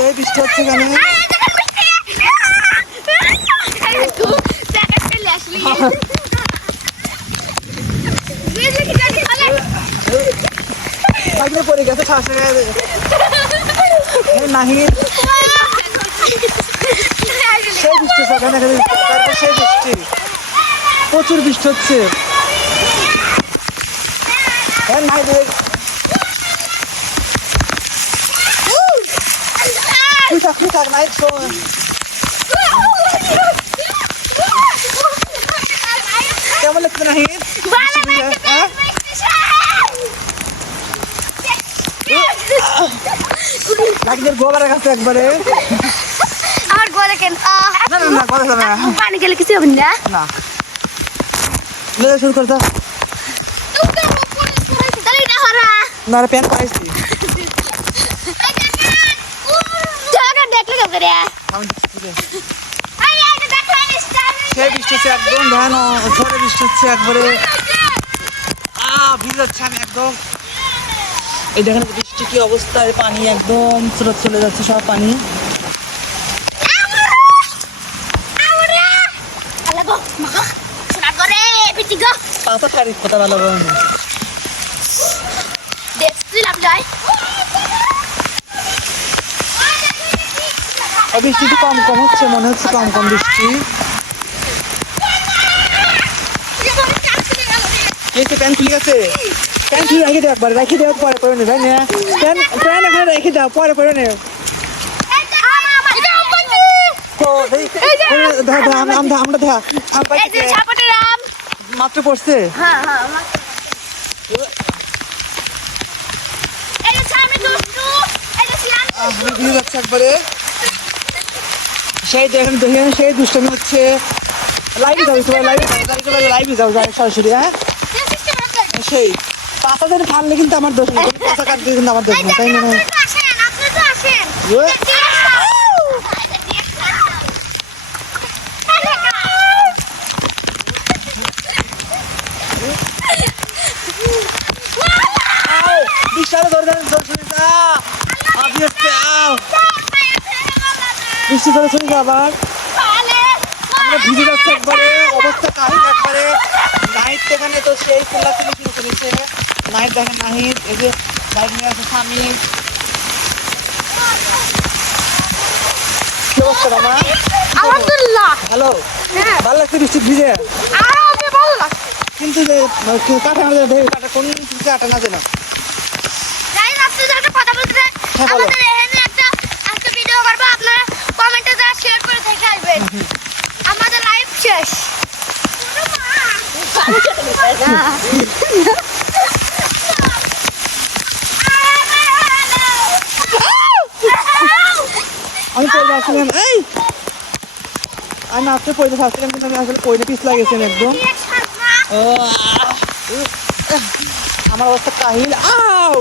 সেই বৃষ্টি হচ্ছে পড়ে গেছে শ্বাসে নাহিদ সেই বৃষ্টি হচ্ছে সেই বৃষ্টি। প্রচুর বৃষ্টি হচ্ছে। হ্যাঁ তুই থাক নাহিদ শোন কেমন লাগছে নাহিদ হ্যাঁ নাহিদের গোবরের কাছে একবারে আমার গলে কেন না না না যাবে না পানি গেলে কিছু হবে না না লেগে শুরু করতে তাহলে না হরা না প্যান পাইছি সেই বৃষ্টি হচ্ছে একদম ধ্যান ঝড়ে বৃষ্টি হচ্ছে একবারে। ভিজে যাচ্ছে আমি একদম। এই দেখেন বৃষ্টি কি অবস্থা পানি একদম স্রোত চলে যাচ্ছে সব পানি। পাতা কারি কথা ভালো দেখছিলাম যাই। বৃষ্টি একটু কম কম হচ্ছে মনে হচ্ছে কম কম বৃষ্টি। এই তো প্যান খুলে গেছে। প্যান খুলে রেখে দাও একবার রেখে দাও পরে পরে না প্যান প্যান এখন রেখে দাও পরে তো ধর আমরা মাত্র পড়ছে? হ্যাঁ হ্যাঁ যাচ্ছে একবারে। সেই দেখেন দেখেন সেই দুষ্টামি হচ্ছে। লাইভে যাও সবাই লাইভে যাও লাইভে যাও সরাসরি হ্যাঁ? সেই পাতা যেন ফাললে কিন্তু আমার দোষ নেই পাতা কাটলে কিন্তু আমার দোষ নেই তাই না। আও বিশাল ধরে ধরে ধরে আপনি আও। বৃষ্টি ধরে শুনে যা আবার আমরা ভিজে যাচ্ছে একবারে অবস্থা কাহিল একবারে। নাইট এখানে তো সেই চিল্লা চিল্লি শুরু করেছে। নাইট দেখেন নাহিদ এই যে বাইক নিয়ে আছে স্বামী। কি অবস্থা মামা আলহামদুলিল্লাহ। হ্যালো? হ্যাঁ। ভালো লাগছে বৃষ্টি ভিজে? কিন্তু যে কাটা আমাদের ঢেউ কাটা কোন কাটা না যেন না। কথা বলতে হ্যাঁ, বলো। আমি পড়ে আসছিলাম এই! আমি মাত্র পড়ে আসছিলাম কিন্তু আমি আসলে পড়ে পিস লাগিয়েছিলাম একদম। আমার অবস্থা কাহিল। আও